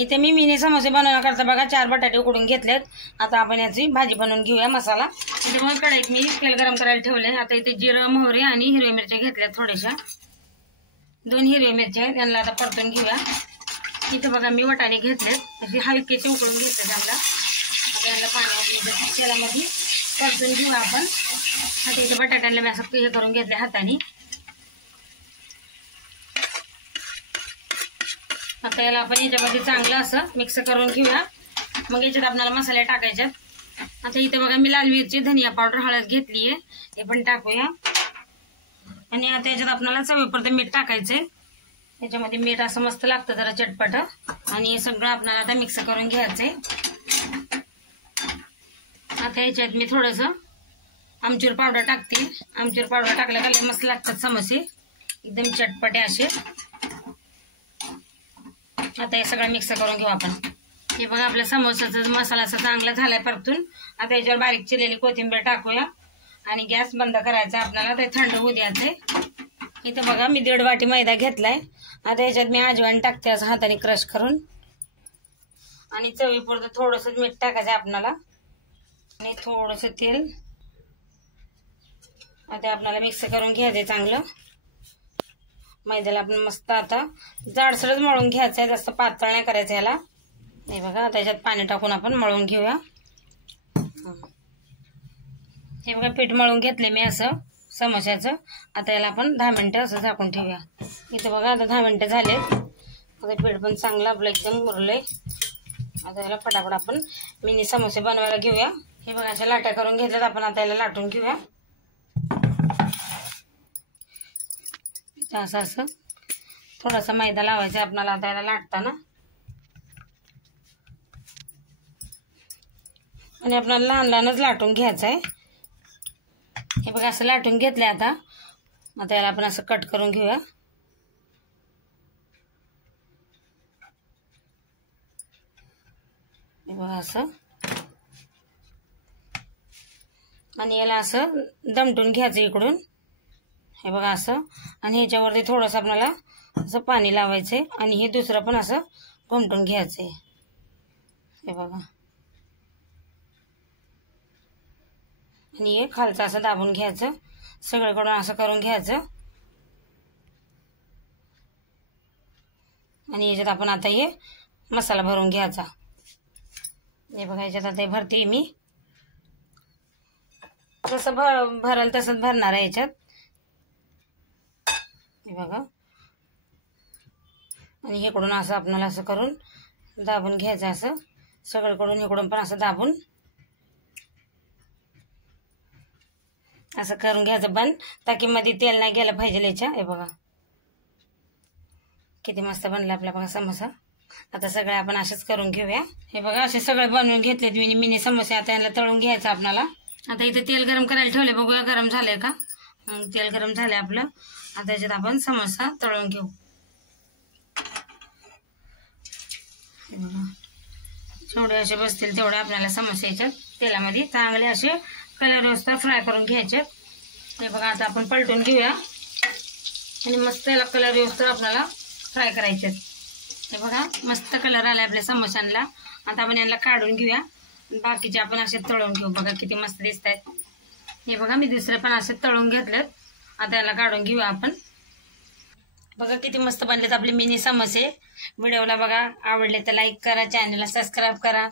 इथे मी मिनी समोसे बनवण्याकरता बघा 4 बटाटे उकडून घेतलेत। आता आपण याची भाजी बनवून घेऊया मसाला। इथे मग कढईत मी तेल गरम करायला ठेवले। आता इथे जिरं मोहरी आणि हिरव्या मिरच्या घेतल्यात थोड्याशा, 2 हिरव्या मिरच्या आहेत, त्यांना आता परतून घेऊया। इथे बघा मी वाटाणे घेतलेत, असे हलकेसे उकडून घेतले त्यांना। आता यांना पाण्यामध्ये तेलामध्ये परतून घेऊ आपण। आता इथे बटाट्याला मी असं हे करून घेतले हाताने। आता याला आपण याच्यामध्ये चांगलं असं मिक्स करून घेऊया। मग याच्यात आपल्याला मसाले टाकायचे। आता इथे बघा मी लाल मिरची, धनिया पावडर, हळद घेतली आहे, हे पण टाकूया। आणि आता याच्यात आपल्याला चवीपुरतं मीठ टाकायचंय। याच्यामध्ये मीठ असं मस्त लागतं जरा चटपट। आणि हे सगळं आपल्याला आता मिक्स करून घ्यायचंय। आता याच्यात मी थोडंसं आमचूर पावडर टाकते। आमचूर पावडर टाकलं का मस्त लागतात समोसे, एकदम चटपटे असे। आता हे सगळं मिक्स करून घेऊ आपण। हे बघा आपल्या समोसाचा मसाला असा चांगला झालाय परतून। आता याच्यावर बारीक चिरलेली कोथिंबीर टाकूया आणि गॅस बंद करायचा आपल्याला, ते थंड होऊ द्यायचंय। इथे बघा मी 1.5 वाटी मैदा घेतलाय। आता याच्यात मी अजवाइन टाकते असं हाताने क्रश करून। आणि चवीपुरतं थोडंसं मीठ टाकायचं आपल्याला आणि थोडंसं तेल। आता आपल्याला मिक्स करून घ्यायचंय चांगलं। मैद्याला आपण मस्त आता जाडसरच मळून घ्यायचंय, जास्त पातळ नाही करायचं याला। हे बघा आता याच्यात पाणी टाकून आपण मळून घेऊया। हे बघा पीठ मळून घेतले मी असं समोस्याचं। आता याला आपण 10 मिनिटं असं झाकून ठेवूया। इथे बघा आता 10 मिनिटं झालेत। आता पीठ पण चांगलं आपलं एकदम मुरलंय। आता याला फटाफट आपण मिनी समोसे बनवायला घेऊया। हे बघा अशा लाट्या करून घेतल्यात आपण। आता याला लाटून घेऊया असं असं। थोडासा मैदा लावायचा आपल्याला आता याला लाटताना। आणि आपल्याला लहान लहानच लाटून घ्यायचं आहे। हे बघा असं लाटून घेतलंय आता। आता याला आपण असं कट करून घेऊया। हे बघा असं। आणि याला असं दमटून घ्यायचं इकडून। हे बघा असं। आणि ह्याच्यावरती थोडंसं आपल्याला असं पाणी लावायचंय आणि हे दुसरं पण असं घुमटून घ्यायचंय। हे बघा। आणि हे खालचं असं दाबून घ्यायचं, सगळीकडून असं करून घ्यायचं। आणि याच्यात आपण आता हे मसाला भरून घ्यायचा। हे बघा याच्यात आता हे भरते मी, जसं भरल तसंच भरणार आहे याच्यात। हे बघा। आणि इकडून असं आपल्याला असं करून दाबून घ्यायचं, असं सगळीकडून इकडून पण असं दाबून असं करून घ्यायचं बंद, ताकी मध्ये तेल नाही गेलं पाहिजे याच्या। हे बघा किती मस्त बनला आपला बघा समोसा। आता सगळे आपण असेच करून घेऊया। हे बघा असे सगळे बनवून घेतलेत मी मिनी समोसे। आता याला तळून घ्यायचं आपल्याला। आता इथे तेल गरम करायला ठेवले, बघूया गरम झालंय का। तेल गरम झालंय आपलं। आता याच्यात आपण समोसा तळून घेऊ। हे बघा जेवढे असे बसतील तेवढे आपल्याला समोसे याच्यात तेलामध्ये चांगले असे कलर व्यवस्था फ्राय करून घ्यायचे। हे बघा आता आपण पलटून घेऊया आणि मस्त याला कलर व्यवस्था आपल्याला फ्राय करायचे। हे बघा मस्त कलर आलाय आपल्या समोस्यांना। आता आपण यांना काढून घेऊया, बाकीचे आपण असे तळून घेऊ। बघा किती मस्त दिसत आहेत। हे बघा मी दुसरे पण असे तळून घेतलेत। आता याला काढून घेऊया आपण। बघा किती मस्त बनलेत आपले मिनी समोसे। व्हिडिओला बघा आवडले तर लाईक करा, चॅनलला सबस्क्राईब करा।